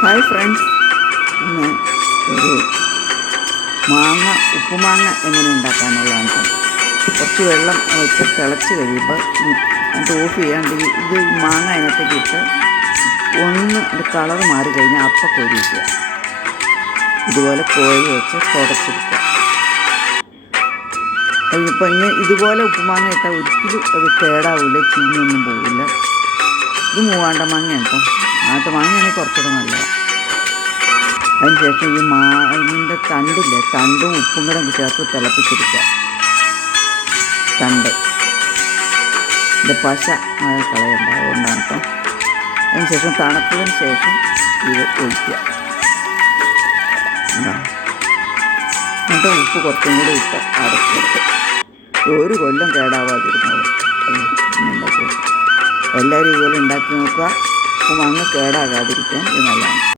Hi friends ഇന്ന് ഒരു മാങ്ങ ഉപ്പുമാങ്ങ എങ്ങനെ ഉണ്ടാക്കാനുള്ളതാണ്. കുറച്ച് വെള്ളം വെച്ച് തിളച്ച് കഴിയുമ്പോൾ അത് ഓഫ് ചെയ്യാണ്ട് ഇത് മാങ്ങ അതിനകത്തേക്ക് ഇട്ട് ഒന്ന് ഒരു കളർ മാറി കഴിഞ്ഞാൽ അപ്പം കോരിക്കുക ഇതുപോലെ കോഴി വെച്ച് തുടച്ചെടുക്കുക. അതിപ്പോൾ ഇങ്ങനെ ഇതുപോലെ ഉപ്പുമാങ്ങ ഇട്ടാൽ ഒരിക്കലും അത് കേടാവില്ല ചീഞ്ഞൊന്നും പോകില്ല ഇത് മൂവാണ്ട മാങ്ങ കേട്ടോ. നാട്ടു വാങ്ങിയാണ് കുറച്ചുകൂടെ നല്ലത്. അതിനുശേഷം ഈ മാവിന്റെ തണ്ടില്ലേ തണ്ടും ഉപ്പും കൂടെ ചേർത്ത് തിളപ്പിച്ചിരിക്കുക. തണ്ട്. ഇത് പശ ആ കളയണ്ട അതുകൊണ്ടാണ് കേട്ടോ അതിനുശേഷം തണുത്തതിന് ശേഷം ഇത് ഒഴിക്കുക. എന്നിട്ട് ഉപ്പ് കുറച്ചും കൂടി ഇട്ട് അടച്ചിട്ട് ഒരു കൊല്ലം കേടാവാതിരുന്നോളൂ. ഉണ്ടാക്കി എല്ലാവരും ഇതുപോലെ ഉണ്ടാക്കി നോക്കുക. മാങ്ങ കേടാകാതിരിക്കാൻ ഇത് നല്ലതാണ്.